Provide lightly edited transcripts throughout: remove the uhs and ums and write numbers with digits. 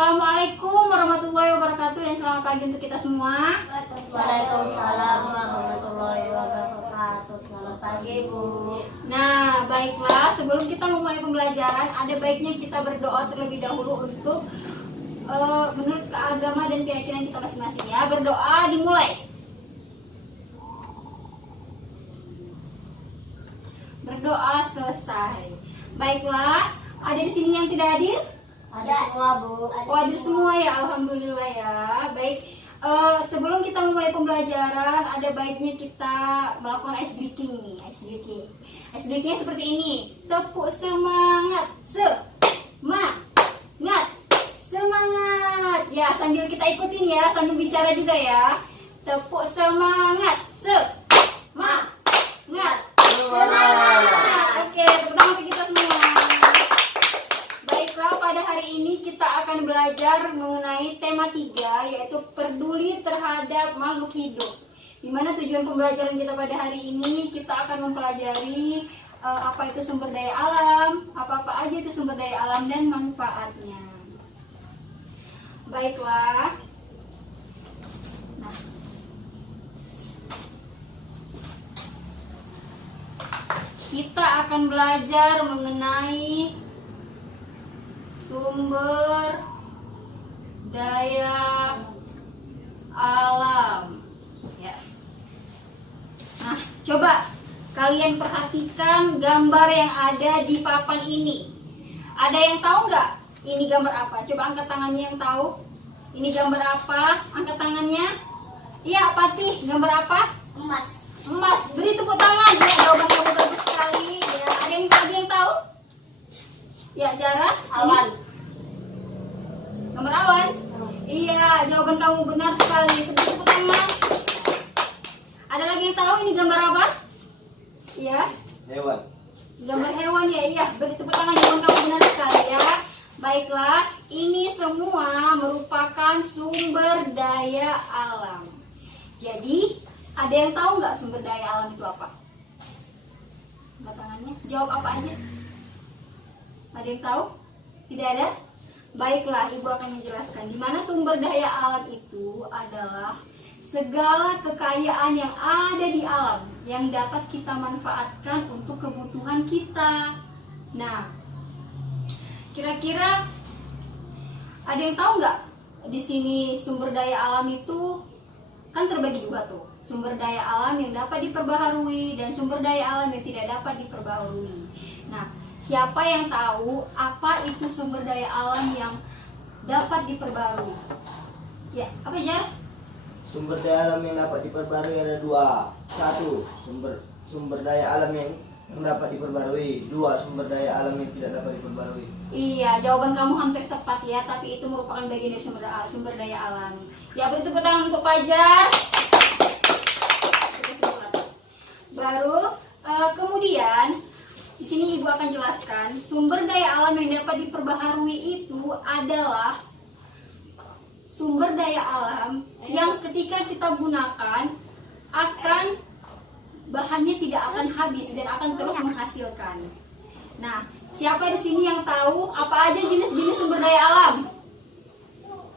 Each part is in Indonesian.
Assalamualaikum warahmatullahi wabarakatuh dan selamat pagi untuk kita semua. Waalaikumsalam warahmatullahi wabarakatuh. Selamat pagi, Bu. Nah, baiklah, sebelum kita memulai pembelajaran, ada baiknya kita berdoa terlebih dahulu untuk menurut keagama dan keyakinan kita masing-masing ya. Berdoa dimulai. Berdoa selesai. Baiklah, ada di sini yang tidak hadir? Ada semua, Bu. Oh, hadir semua ya, alhamdulillah ya. Baik, sebelum kita memulai pembelajaran, ada baiknya kita melakukan ice breaking nih, ice breaking. Ice breakingnya seperti ini. Tepuk semangat, semangat, semangat. Ya, sambil kita ikutin ya, sambil bicara juga ya. Tepuk semangat, semangat, semangat. Oke, tepuk tangan untuk kita semua. Baiklah, pada hari ini kita akan belajar mengenai tema 3, yaitu peduli terhadap makhluk hidup. Dimana tujuan pembelajaran kita pada hari ini, kita akan mempelajari apa itu sumber daya alam, apa-apa aja itu sumber daya alam dan manfaatnya. Baiklah. Nah, kita akan belajar mengenai sumber daya alam ya. Nah, coba kalian perhatikan gambar yang ada di papan ini. Ada yang tahu nggak ini gambar apa? Coba angkat tangannya yang tahu. Ini gambar apa? Angkat tangannya. Iya, Patih, gambar apa? Emas. Emas. Beri tepuk tangan ya, jawaban kamu bagus sekali ya. Ada yang tahu? Ya, Jara. Awan. Gambar awan? Iya, jawaban kamu benar sekali. Tepuk tangan. Ada lagi yang tahu ini gambar apa? Iya. Hewan. Gambar hewan ya, iya. Beri tepuk tangan, jawaban kamu benar sekali ya. Baiklah, ini semua merupakan sumber daya alam. Jadi, ada yang tahu nggak sumber daya alam itu apa? Angkat tangannya. Jawab apa aja? Ada yang tahu? Tidak ada? Baiklah, Ibu akan menjelaskan. Di mana sumber daya alam itu adalah segala kekayaan yang ada di alam yang dapat kita manfaatkan untuk kebutuhan kita. Nah, kira-kira ada yang tahu nggak di sini sumber daya alam itu kan terbagi dua tuh. Sumber daya alam yang dapat diperbaharui dan sumber daya alam yang tidak dapat diperbaharui. Nah, siapa yang tahu apa itu sumber daya alam yang dapat diperbarui? Ya, apa Jar? Sumber daya alam yang dapat diperbarui ada dua. Satu, sumber daya alam yang dapat diperbarui. Dua, sumber daya alam yang tidak dapat diperbarui. Iya, jawaban kamu hampir tepat ya, tapi itu merupakan bagian dari sumber daya alam. Ya, beri tepuk tangan untuk Fajar. Baru kemudian di sini Ibu akan jelaskan sumber daya alam yang dapat diperbaharui itu adalah sumber daya alam yang ketika kita gunakan akan bahannya tidak akan habis dan akan terus menghasilkan. Nah, siapa di sini yang tahu apa aja jenis-jenis sumber daya alam?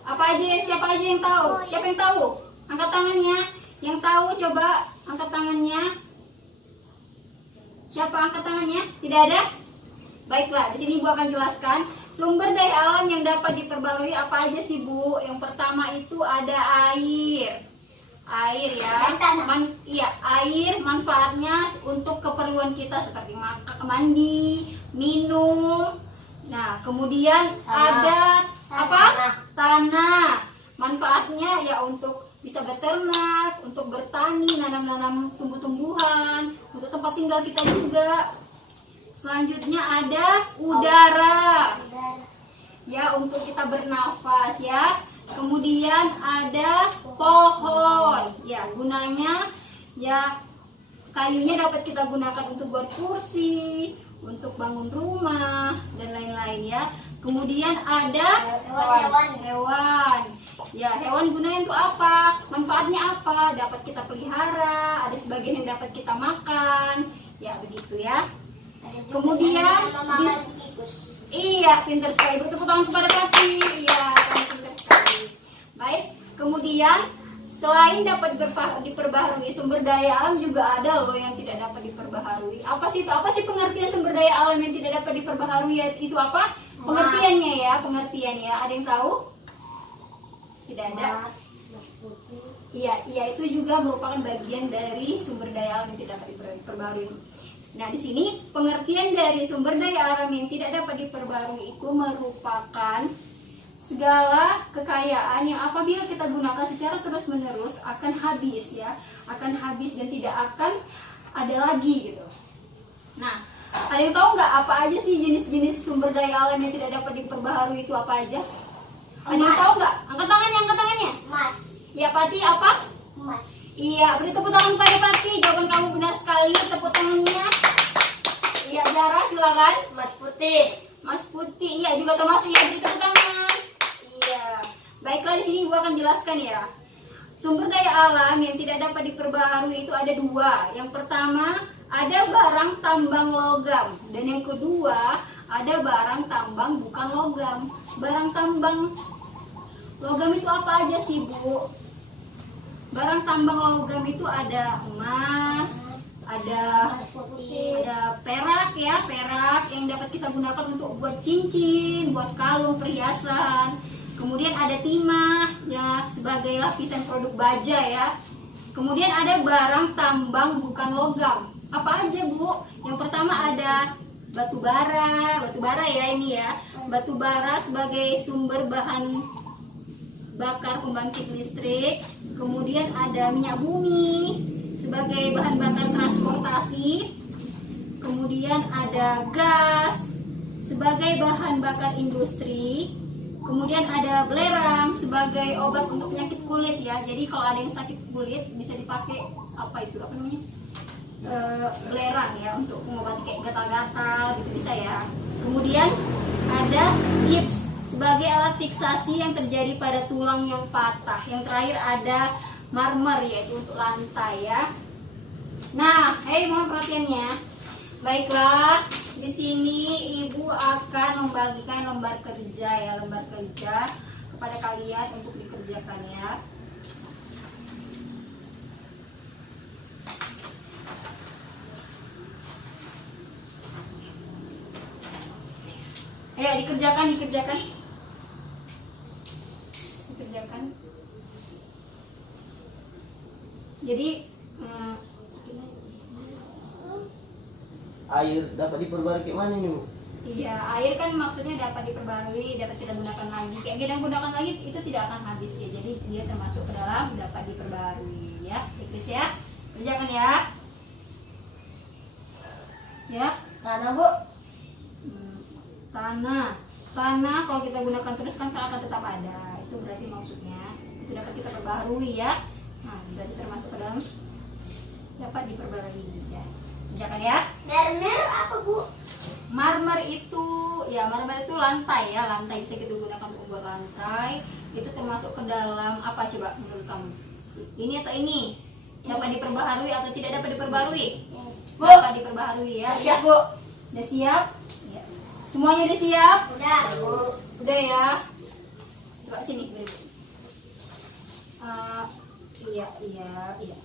Apa aja? Siapa aja yang tahu? Siapa yang tahu? Angkat tangannya. Yang tahu coba angkat tangannya. Siapa angkat tangannya? Tidak ada? Baiklah, di sini Ibu akan jelaskan sumber daya alam yang dapat diperbarui apa aja sih, Bu? Yang pertama itu ada air. Air ya. Iya, air manfaatnya untuk keperluan kita seperti mandi, minum. Nah, kemudian ada apa? Tanah. Manfaatnya ya untuk bisa beternak, untuk bertani, nanam-nanam tumbuh-tumbuhan, untuk tempat tinggal kita juga. Selanjutnya ada udara. Ya, untuk kita bernafas ya. Kemudian ada pohon. Ya, gunanya ya kayunya dapat kita gunakan untuk buat kursi, untuk bangun rumah dan lain-lain ya. Kemudian ada hewan. Ya, hewan gunanya untuk apa? Manfaatnya apa? Dapat kita pelihara, ada sebagian yang dapat kita makan. Ya, begitu ya. Kemudian Iya, pinter sekali. Beri tepuk tangan kepada Pati. Iya, kamu pinter sekali. Baik, kemudian selain dapat diperbaharui, sumber daya alam juga ada loh yang tidak dapat diperbaharui. Apa sih itu? Apa sih pengertian sumber daya alam yang tidak dapat diperbaharui? Itu apa? Pengertiannya ya, pengertiannya. Ada yang tahu? Tidak ada. Mas putih. Iya, itu juga merupakan bagian dari sumber daya alam yang tidak dapat diperbaharui. Nah, di sini pengertian dari sumber daya alam yang tidak dapat diperbarui itu merupakan segala kekayaan yang apabila kita gunakan secara terus-menerus akan habis ya, akan habis dan tidak akan ada lagi gitu. Nah, ada yang tahu nggak apa aja sih jenis-jenis sumber daya alam yang tidak dapat diperbaharui itu apa aja? Ada yang tahu nggak? Angkat tangannya, angkat tangannya. Mas. Ya, Pati apa? Mas. Iya, beri tepuk tangan pada Pati. Jawaban kamu benar sekali. Tepuk tangannya. Iya, Zara silakan. Mas putih. Mas Putih, iya juga termasuk ya, beri tepuk tangan. Iya. Baiklah, di sini Ibu akan jelaskan ya. Sumber daya alam yang tidak dapat diperbaharui itu ada dua. Yang pertama, ada barang tambang logam. Dan yang kedua, ada barang tambang bukan logam. Barang tambang logam itu apa aja sih, Bu? Barang tambang logam itu ada emas, ada Mas putih. perak ya, perak yang dapat kita gunakan untuk buat cincin, buat kalung, perhiasan. Kemudian ada timah ya sebagai lapisan produk baja ya. Kemudian ada barang tambang bukan logam. Apa aja, Bu? Yang pertama ada batu bara ya ini ya. Batu bara sebagai sumber bahan bakar pembangkit listrik. Kemudian ada minyak bumi sebagai bahan bakar transportasi. Kemudian ada gas sebagai bahan bakar industri. Kemudian ada belerang sebagai obat untuk penyakit kulit ya. Jadi kalau ada yang sakit kulit bisa dipakai apa namanya? Belerang ya untuk mengobati kayak gatal-gatal gitu bisa ya. Kemudian ada gips sebagai alat fiksasi yang terjadi pada tulang yang patah. Yang terakhir ada marmer yaitu untuk lantai ya. Nah, mohon perhatiannya. Baiklah, di sini Ibu akan membagikan lembar kerja ya, lembar kerja kepada kalian untuk dikerjakan ya. Ayo dikerjakan. Jadi Air dapat diperbarui kayak mana nih, Bu? iya, air kan maksudnya dapat diperbarui, dapat kita gunakan lagi. Kayak kita gunakan lagi itu tidak akan habis ya. Jadi dia termasuk ke dalam dapat diperbarui ya. Checklist ya. Kerjakan ya. Ya. Tanah, Bu. Tanah kalau kita gunakan terus kan akan tetap ada. Itu berarti maksudnya itu dapat kita perbarui ya. Nah, berarti termasuk ke dalam dapat diperbarui ya. Kerjakan ya. Mermer apa, Bu? Marmer itu lantai ya, lantai bisa kita gunakan untuk buat lantai. Itu termasuk ke dalam apa coba menurut kamu? Ini atau ini? Dapat diperbaharui atau tidak dapat diperbarui? Bu. Dapat diperbaharui ya. Siap, Bu. Udah siap? Ya. Semuanya udah siap? Udah, Bu. Udah ya. Coba sini beri. Iya. Ya,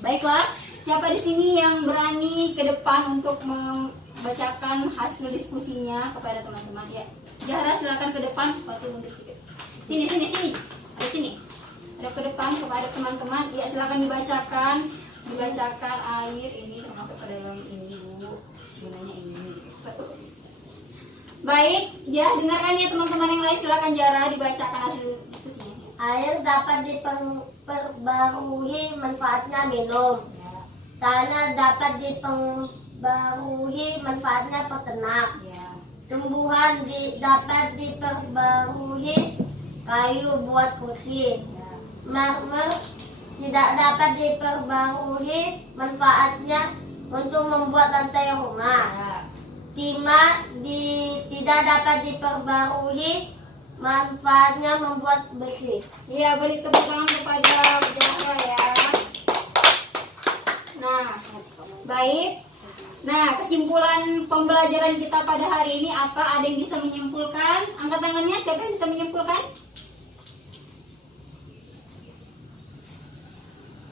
baiklah. Siapa di sini yang berani ke depan untuk membacakan hasil diskusinya kepada teman-teman ya? Zahra silakan ke depan. Waktu mundur sedikit. Sini. Ada sini. Ada ke depan kepada teman-teman. Ya, silakan dibacakan air ini termasuk ke dalam ini, Bu. Gunanya ini. Baik, ya dengarkan ya teman-teman yang lain. Silakan Zahra dibacakan hasil diskusinya. Air dapat diperbarui, manfaatnya minum. Tanah dapat diperbarui, manfaatnya peternak. Ya. Tumbuhan dapat diperbarui, kayu buat kursi. Ya. Marmer tidak dapat diperbarui, manfaatnya untuk membuat lantai rumah. Ya. Timah tidak dapat diperbarui, manfaatnya membuat besi. Iya, beri tepuk tangan kepada Zahra ya. Nah, baik. Nah, kesimpulan pembelajaran kita pada hari ini apa? Ada yang bisa menyimpulkan? Angkat tangannya, siapa yang bisa menyimpulkan?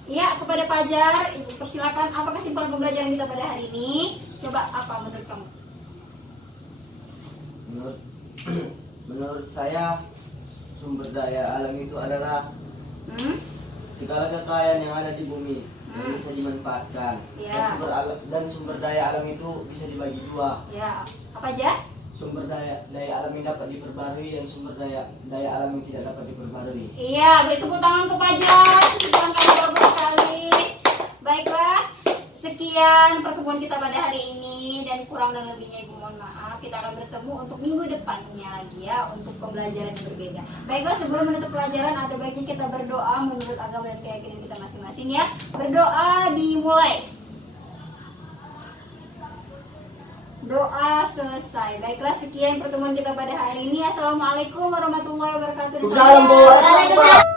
Iya, kepada Fajar, Ibu persilakan. Apa kesimpulan pembelajaran kita pada hari ini? Coba apa menurut kamu? Menurut saya sumber daya alam itu adalah segala kekayaan yang ada di bumi yang bisa dimanfaatkan. Ya. Dan sumber daya alam itu bisa dibagi dua. Ya, apa aja? Sumber daya alam yang dapat diperbarui dan sumber daya alam yang tidak dapat diperbarui. Iya, beri tepuk tangan untuk Fajar. Kesimpulan kamu bagus sekali. Baiklah, sekian pertemuan kita pada hari ini, dan kurang dan lebihnya Ibu mohon maaf. Kita akan bertemu untuk minggu depannya lagi ya, untuk pembelajaran yang berbeda. Baiklah, sebelum menutup pelajaran ada baiknya kita berdoa menurut agama dan keyakinan kita masing-masing ya. Berdoa dimulai. Doa selesai. Baiklah, sekian pertemuan kita pada hari ini. Assalamualaikum warahmatullahi wabarakatuh. Salam, Bu.